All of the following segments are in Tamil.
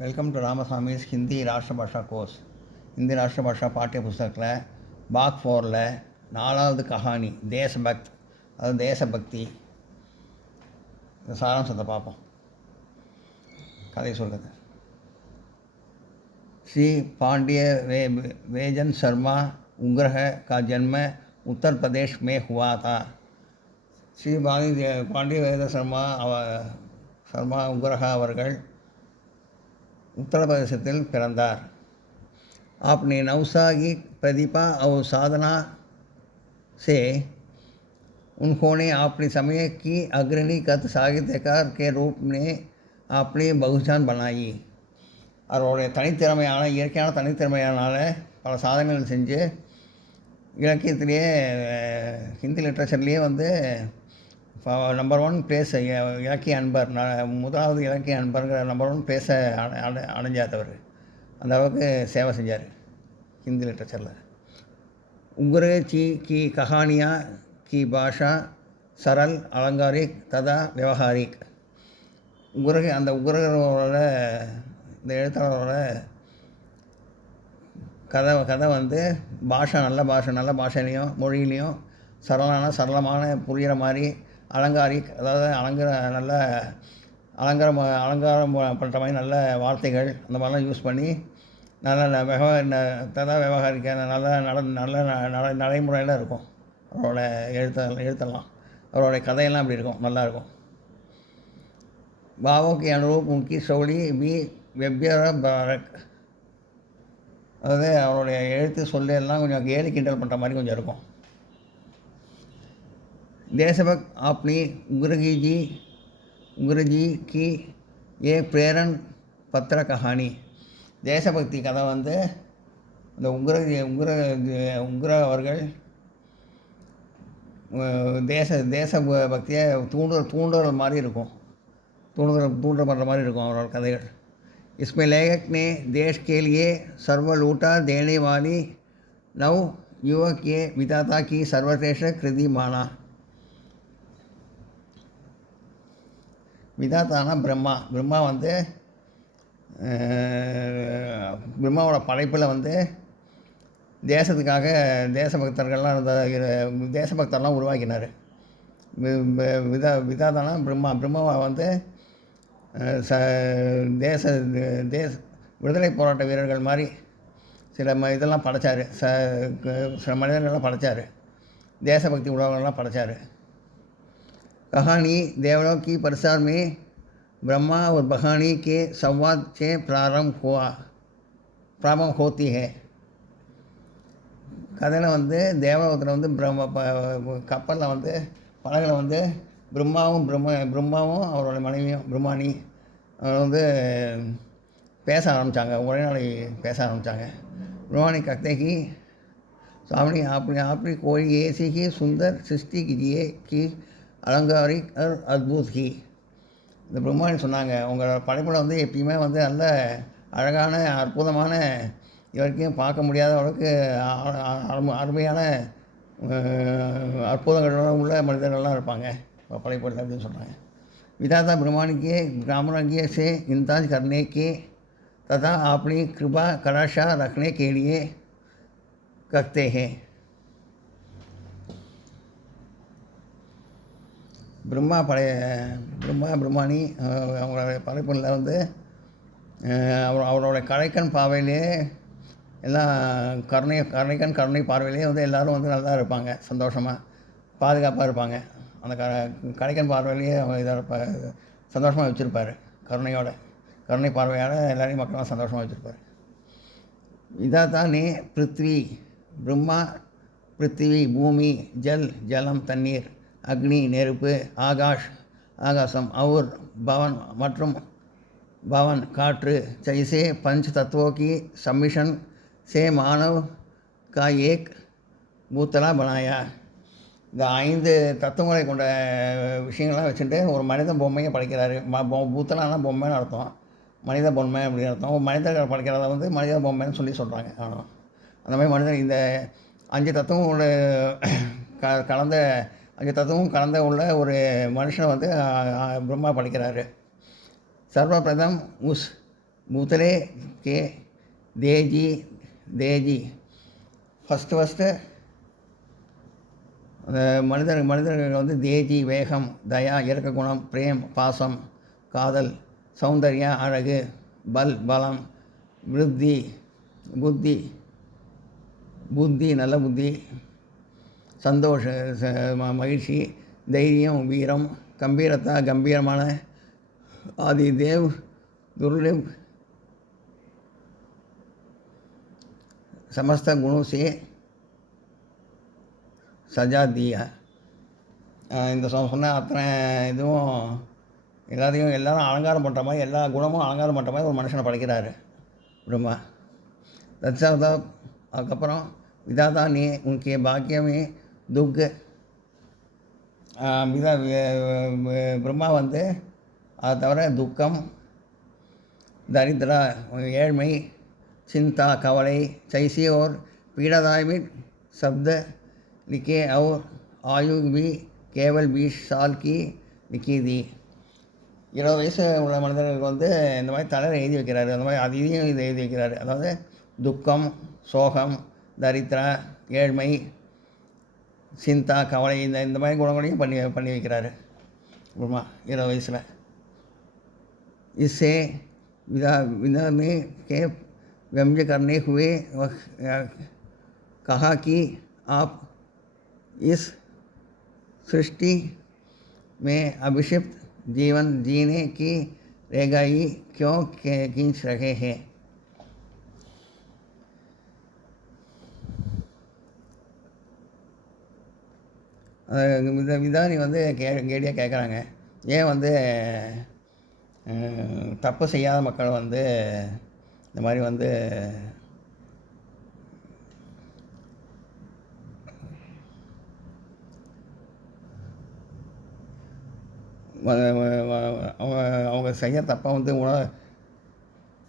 Welcome to Ramasamy's Hindi Rashtrabhasha course. Hindi Rashtrabhasha பாட்டிய புஸ்தகத்தில் பாக் 4ல் 4வது கஹானி தேசபக்த், அதாவது தேசபக்தி. இந்த சாராம்சத்தை பார்ப்போம். கதை சொல்கிறது. श्री पांड्य वेजन शर्मा उग्रह का जन्म उत्तर प्रदेश में हुआ था. श्री पांड्य वेद शर्मा उग्रह அவர்கள் उत्तरप्रदेश पिறந்தார். आपने नौसा की प्रतिभा और साधना से उन्होंने अपने समय की अग्रणी कथ साहित्यकार के रूप में अपनी पहचान बनाई. அவருடைய தனித்திறமையான இயற்கையான தனித்திறமையானால பல சாதனைகள் செஞ்சு இலக்கியத்திலேயே ஹிந்தி லிட்ரேச்சர்லேயே நம்பர் 1 பிளேஸ் இலக்கிய அன்பர், முதலாவது இலக்கிய அன்பருங்கிற நம்பர் 1 பிளேஸை அடைஞ்சாதவர். அந்த அளவுக்கு சேவை செஞ்சார் ஹிந்தி லிட்ரேச்சரில். उग्र की कहानियाँ की भाषा सरल, अलंकारिक तथा व्यवहारिक. அந்த உக்ரரோட இந்த எழுத்தாளரோட கதை பாஷை நல்ல பாஷையிலையும் மொழியிலையும் சரளமான புரிகிற மாதிரி, அலங்காரிக், அதாவது அலங்காரம் பண்ணுற மாதிரி நல்ல வார்த்தைகள் அந்த மாதிரிலாம் யூஸ் பண்ணி நல்ல விவகாரிக்க நல்ல நடைமுறையில் இருக்கும் அவரோட எழுத்தெல்லாம். அவரோட கதையெல்லாம் அப்படி இருக்கும், நல்லாயிருக்கும். भावों के अनुरूप उनकी शौली भी வெவ்வேறு பாரக், அதாவது அவருடைய எழுத்து சொல்லெல்லாம் கொஞ்சம் கேலி கிண்டல் பண்ணுற மாதிரி கொஞ்சம் இருக்கும். தேசபக்த் अपनी उग्र जी की ये प्रेरण पत्र कहानी. தேசபக்தி கதை இந்த உக்ர அவர்கள் தேச பக்தியை தூண்டுதல் மாதிரி இருக்கும், தூண்டுற பண்ணுற மாதிரி இருக்கும் அவரோட கதைகள். इसमें लेखक ने देश के लिए सर्वलूटा देने वाली नव युवक के विधाता की सर्वश्रेष्ठ कृति माना. விதாத்தானா பிரம்மா பிரம்மாவோட படைப்பில் தேசத்துக்காக தேசபக்தர்லாம் உருவாக்கினார். விதாதானா பிரம்மாவை தேச விடுதலை போராட்ட வீரர்கள் மாதிரி சில இதெல்லாம் படைத்தார், சில மனிதர்கள்லாம் படைத்தார், தேசபக்தி உலகங்கள்லாம் படைத்தார். कहानी देवलों की प्रसार में ब्रह्मा और बहानी के संवाद से प्रारंभ होती है. கதையில் தேவலோகத்தில் கப்பலில் படகுல பிரம்மாவும் அவரோட மனைவியும் பிரம்மானி அவர் பேச ஆரம்பித்தாங்க, உரையாடலை பேச ஆரம்பித்தாங்க. பிரம்மானி कहते कि सामने आपने कोई ऐसी ही सुंदर सृष्टि कीजिए कि अलंकारिक और अद्भुत ही. இந்த பிரம்மானி சொன்னாங்க, உங்களோட படைப்பில் எப்பயுமே நல்ல அழகான அற்புதமான, இது வரைக்கும் பார்க்க முடியாத அளவுக்கு அருமையான அற்புதங்களோட உள்ள மனிதர்கள்லாம் இருப்பாங்க படைப்படத்தில் அப்படின்னு சொல்கிறாங்க. विधाता ब्रह्मांड से इंताज करने के तथा अपनी कृपा कटाक्षा रखने के लिए करते हैं. பிரம்மானி அவங்களோட படைப்பில் அவரோட கடைக்கண் பார்வையிலே எல்லாம் கருணை பார்வையிலே எல்லோரும் நல்லா இருப்பாங்க, சந்தோஷமாக பாதுகாப்பாக இருப்பாங்க. அந்த கடைக்கண் பார்வையிலேயே இதாக சந்தோஷமாக வச்சுருப்பார், கருணை பார்வையால் எல்லாரையும் மக்களாக சந்தோஷமாக வச்சுருப்பார். விதாத்தா ने பிரம்மா பிருத்திவி, பூமி, ஜலம் தண்ணீர், அக்னி நெருப்பு, ஆகாசம் और பவன் காற்று जैसे पंच तत्वों की सम्मिश्रण से मानव का एक பூத்தலா बनाया. இந்த 5 தத்துவங்களை கொண்ட விஷயங்கள்லாம் வச்சுட்டு ஒரு மனித பொம்மையை படைக்கிறாரு. பூத்தலானா பொம்மைன்னு அர்த்தம், மனித பொம்மை அப்படின்னு அர்த்தம். மனிதர்கள் படைக்கிறத மனித பொம்மைன்னு சொல்கிறாங்க. அந்த மாதிரி மனிதன் இந்த 5 தத்துவங்களோட கலந்த 5 தத்துவம் கலந்த உள்ள ஒரு மனுஷனை பிரம்மா படைக்கிறாரு. सर्वप्रथम उस பூத்தலே கே தேஜி தேஜி ஃபஸ்ட்டு அந்த மனிதர்கள் வந்து தேஜி வேகம், தயா இறக்க குணம், பிரேம் பாசம், காதல், சௌந்தர்யா அழகு, பலம், விருத்தி புத்தி நல்ல புத்தி, சந்தோஷ மகிழ்ச்சி, தைரியம் வீரம், கம்பீரத்தா கம்பீரமான, ஆதி தேவ் दुर्लभ समस्त गुणों से सजा दिया. இந்த சொன்ன அத்தனை இதுவும் எல்லாரும் அலங்காரம் பண்ணுற மாதிரி, எல்லா குணமும் அலங்காரம் பண்ணுற மாதிரி ஒரு மனுஷனை படைக்கிறாரு பிரம்மா. தட்சாவதா அதுக்கப்புறம் விதாதா நீ உனக்கு பாக்கியமே துக். பிரம்மா வந்து அதை தவிர துக்கம், दरिद्रा ஏழ்மை, चिंता कवड़े, चैसी और पीड़ादायक शब्द लिखे और आयु भी केवल 20 साल की लिखी थी. 20 வயசு உள்ள மனிதர்களுக்கு வந்து இந்த மாதிரி தலையில் எழுதி வைக்கிறாரு. அந்த மாதிரி அதையும் இது எழுதி வைக்கிறாரு. அதாவது துக்கம், சோகம், தரித்திரா, ஏழ்மை, சிந்தா கவலை, இந்த மாதிரி குணங்களையும் பண்ணி வைக்கிறாரு பிரம்மா 20 வயசில். इससे विदा में के व्यंग्य करने हुए कहा कि आप इस सृष्टि में अभिषिप्त जीवन जीने की रेगाई क्यों खींच रहे हैं. விதானி வந்து கேடியாக கேட்குறாங்க, ஏன் வந்து தப்பு செய்யாத மக்கள் வந்து இந்த மாதிரி வந்து அவங்க செய்ய தப்பை வந்து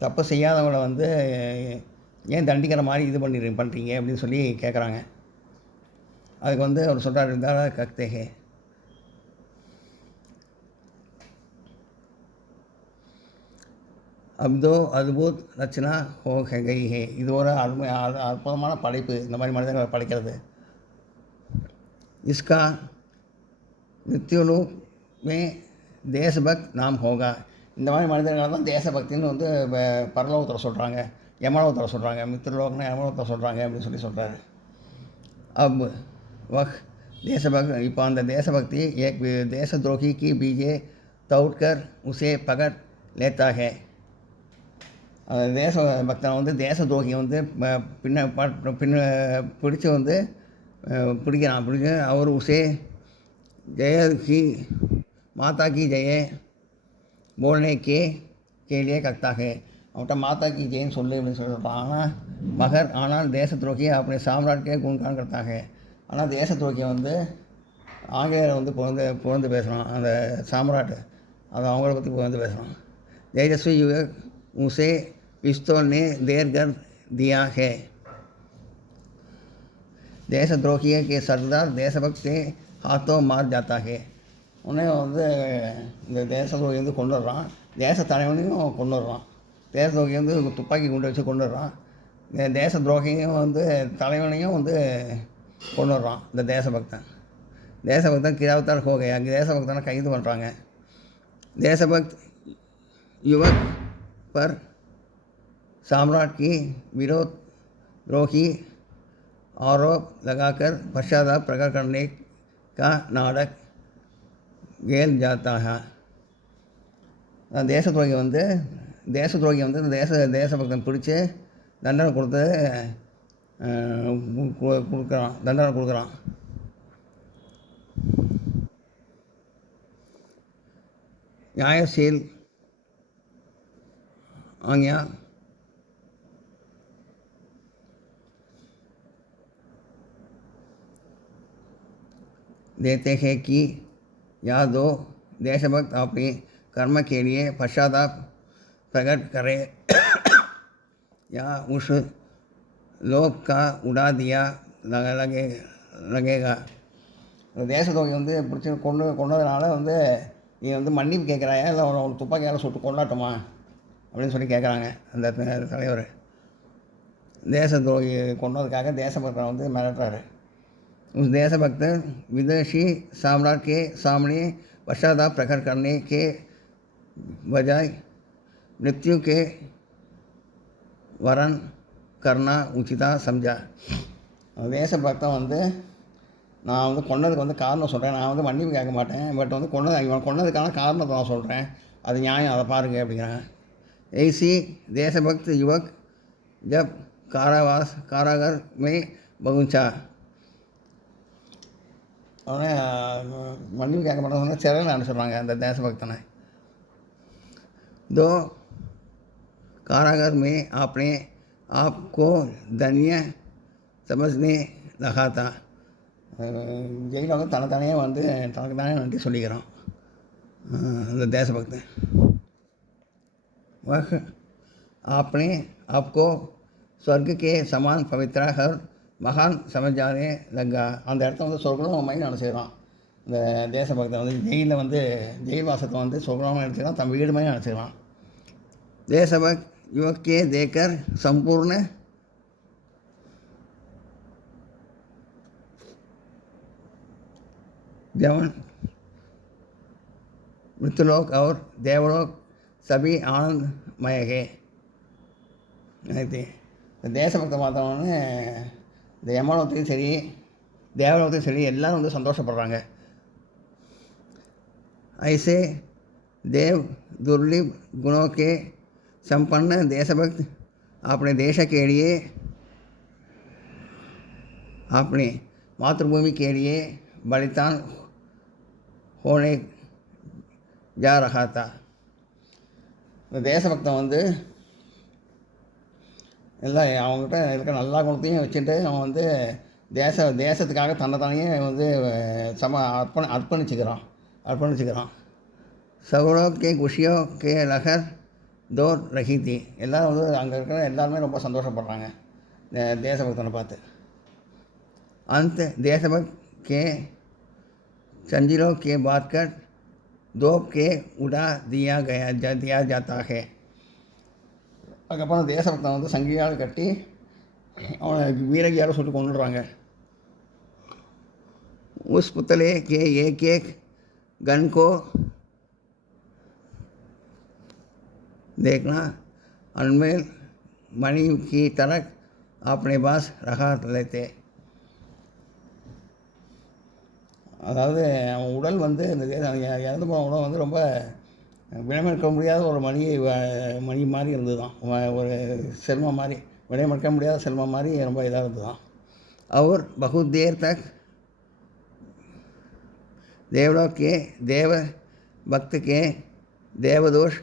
தப்பு செய்யாதவங்களை வந்து ஏன் தண்டிக்கிற மாதிரி இது பண்ணுறீங்க அப்படின்னு சொல்லி கேட்குறாங்க. அதுக்கு வந்து அவர் சொல்கிறார், இருந்தாலும் கக்தேகே அப்தோ அத்புத் ரச்சனா ஹோ கை ஹே. இது ஒரு அற்புதமான படைப்பு, இந்த மாதிரி மனிதர்களை படைக்கிறது. இஸ்கா மிருத்யுலு மே தேசபக்த் நாம் ஹோகா. இந்த மாதிரி மனிதர்களை தான் தேசபக்தின்னு வந்து பரலோகத்தில் சொல்கிறாங்க, யமலோகத்தில் சொல்கிறாங்க, மித்ருலோகம்னா யமலோகத்தில் சொல்கிறாங்க அப்படின்னு சொல்கிறாரு. அப் வஹ் தேசபக்த். இப்போ அந்த தேசபக்தி ஏக் தேச துரோகி கி பீஜே தௌட்கர் உசே பகட் லேத்தா ஹே. தேச பக்தனை வந்து தேச துரோகியை வந்து பின்ன பிடிச்சி வந்து பிடிக்க அவர் உசே ஜெய கி மாதா கி ஜெய போல்னே கேலியே கக்தாக. அவன்கிட்ட மாதா கி ஜெயன்னு சொல்லு அப்படின்னு சொல்கிறான். ஆனால் தேச துரோகியை அப்படி சாம்ராட்கே குண்கான் கர்த்தாக. ஆனால் தேச துரோகியை வந்து ஆங்கிலேயரை வந்து புகழ்ந்து பேசுகிறான், அந்த சாம்ராட்டு அதை அவங்கள பற்றி புகழ்ந்து பேசுகிறான். தேஜஸ்வி யுவக் உசே पिस्तौल ने देर कर दिया है. देशद्रोही के सरदार देशभक्त के हाथों मार जाता है. उन्हें வந்து இந்த தேசத்துரோகி வந்து கொண்டுடுறான், தேச தலைவனையும் கொண்டுடுறான். தேச துரோகி வந்து துப்பாக்கி குண்டு வச்சு கொண்டுடுறான், தேச துரோகியும் வந்து தலைவனையும் வந்து கொண்டுடுறான் இந்த தேசபக்தன் கிராவத்தால் ஹோகை. அங்கே தேசபக்தனை கைது பண்ணுறாங்க. தேசபக்த் யுவக் पर सम्राट की विरोध द्रोही आरोप लगाकर पश्चाताप प्रकट करने का नाटक गेल जाता है. தேச துரோகி வந்து தேசபக்தன் பிடிச்சி தண்டனை கொடுக்குறான். நியாயசீல் ஆங்கியா देते हैं कि या दो देशभक्त अपने कर्म के लिए पश्चाताप प्रकट करें या उस लोक का उड़ा दिया लगेगा. தேச துரோகி வந்து பிடிச்சி கொண்டதுனால வந்து நீ வந்து மன்னிப்பு கேட்குறாயா, இல்லை ஒரு துப்பாக்கியால் சுட்டு கொண்டாட்டமா அப்படின்னு சொல்லி கேட்குறாங்க அந்த தலைவர். தேச துரோகி கொண்டதுக்காக தேசபக்தரை வந்து மிரட்டுறாரு. उस देशभक्त विदेशी सम्राट के सामने पश्चाताप प्रकट करने के बजाय मृत्यु के वरण करना उचिता समझा. தேசபக்தன் வந்து நான் வந்து கொன்னதுக்கு வந்து காரணம் சொல்கிறேன், நான் வந்து மன்னிப்பு கேட்க மாட்டேன், பட் வந்து இவன் கொன்னதுக்கான காரணத்தை நான் சொல்கிறேன், அது நியாயம், அதை பாருங்க அப்படிங்கிறாங்க. ऐसी देशभक्त युवक जब कारागार में पहुंचा. அவனே மன்னிப்பு கேட்க மாட்டேன், சிறையில் அனுப்பிச்சிடுறாங்க அந்த தேசபக்தனை. दो कारागार में अपने आप को धन्य समझने लगा था. ஜெயிலில் வந்து தனத்தானே வந்து தனக்கு தானே நன்றி சொல்லிக்கிறான் அந்த தேசபக்தன். वह अपने आप को स्वर्ग के समान पवित्र और மகான் சமஜானே லங்கா. அந்த இடத்த வந்து சொர்க்கமாக மைண்ட் நினச்சிக்கிறான் இந்த தேசபக்தன் வந்து. ஜெயிலில் வந்து ஜெயில் வாசத்தை வந்து சொர்க்கமாக நினச்சிக்கிறான், தன் வீடு மாதிரி நினச்சிக்கிறான். தேசபக்த் யுவக் கே தேக்கர் संपूर्ण जवन मृत्युलोक और देवलोक सभी आनंदमय है. இந்த தேசபக்த பார்த்தவொடனே இந்த யமலோகத்தையும் சரி தேவலோகத்தையும் சரி எல்லோரும் வந்து சந்தோஷப்படுறாங்க. ऐसे देव दुर्लभ गुणों के संपन्न देशभक्त अपने देश के लिए अपनी मातृभूमि के लिए बलिदान होने जा रहा था. இந்த தேசபக்தன் வந்து எல்லாம் அவங்ககிட்ட இருக்க எல்லா குணத்தையும் வச்சுட்டு அவன் வந்து தேசத்துக்காக தன்னைத்தானே வந்து அர்ப்பணிச்சுக்கிறான். சவுளோக்கே குஷியோ கே லஹர் தோர் ரஹிதி. எல்லோரும் வந்து அங்கே இருக்கிற எல்லாருமே ரொம்ப சந்தோஷப்படுறாங்க தேசபக்தனை பார்த்து. அந்த தேசபக்த் கே சஞ்சிலோ கே பாத்கட் தோப் கே உடா தியா ஜாத்தா ஹே. அதுக்கப்புறம் தேசபக்தன் வந்து சங்கியால் கட்டி அவனை வீரகியார சுட்டு கொண்டுடுறாங்க. உஸ் புத்தலே கே एक गन को देखना अनमेल मणि की तरह अपने पास रखा लेते. அதாவது அவன் உடல் வந்து இந்த இறந்து போன உடல் வந்து ரொம்ப விலைமதிக்க முடியாத ஒரு மணி மாதிரி இருந்தது தான், ஒரு செல்வம் மாதிரி, விலைமதிக்க முடியாத செல்வம் மாதிரி ரொம்ப இதாக இருந்தது தான். और बहुत देर तक देवलोक के देव भक्त के देवदोष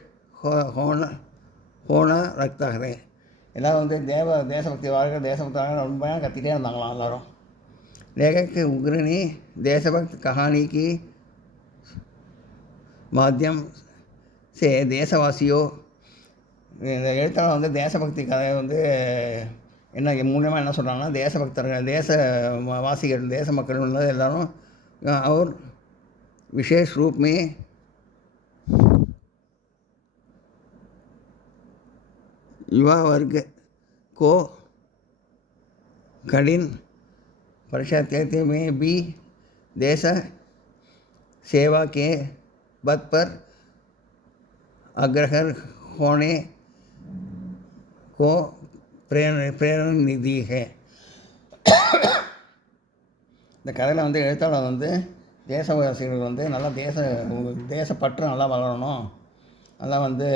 होना रखता है. எல்லோரும் வந்து தேசபக்தி வாழ்க்கை தேசபக்தி ரொம்ப கத்திகிட்டே இருந்தாங்களாம் எல்லோரும். लेखक उग्रणी देशभक्त कहानी की माध्यम से देशवासियों. இந்த எழுத்தாளர் வந்து தேசபக்தி கதையை வந்து என்ன மூலமாக என்ன சொல்கிறாங்கன்னா, தேசபக்தர்கள் தேசவாசிகள் தேச மக்கள் உள்ளது எல்லோரும் और विशेष रूप में युवा वर्ग को कठिन परिस्थिति में भी देश सेवा के पथ पर अग्रसर होने को प्रेरणा निधि है. இந்த கதையில் வந்து எழுத்தாளர் வந்து தேசவாசிகள் வந்து நல்லா தேசப்பற்று நல்லா வளரணும், நல்லா வந்து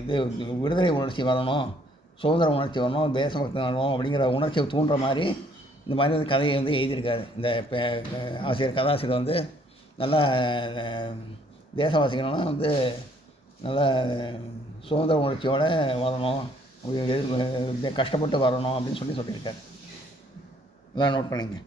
இது விடுதலை உணர்ச்சி வரணும், சுதந்திர உணர்ச்சி வரணும், தேசபக்தி வரணும் அப்படிங்கிற உணர்ச்சியை தூண்டுற மாதிரி இந்த மாதிரி வந்து கதையை வந்து எழுதியிருக்காரு இந்த கதாசிரியர் வந்து. நல்லா தேசவாசிகள்லாம் வந்து நல்லா சுதந்திர உணர்ச்சியோடு வரணும், கஷ்டப்பட்டு வரணும் அப்படின்னு சொல்லியிருக்காரு. எல்லாம் நோட் பண்ணிங்க.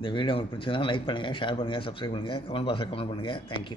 இந்த வீடியோ உங்களுக்கு பிடிச்சதுன்னா லைக் பண்ணுங்கள், ஷேர் பண்ணுங்கள், சப்ஸ்கிரைப் பண்ணுங்கள், கமெண்ட் பாக்ஸில் கமெண்ட் பண்ணுங்கள். தேங்க்யூ.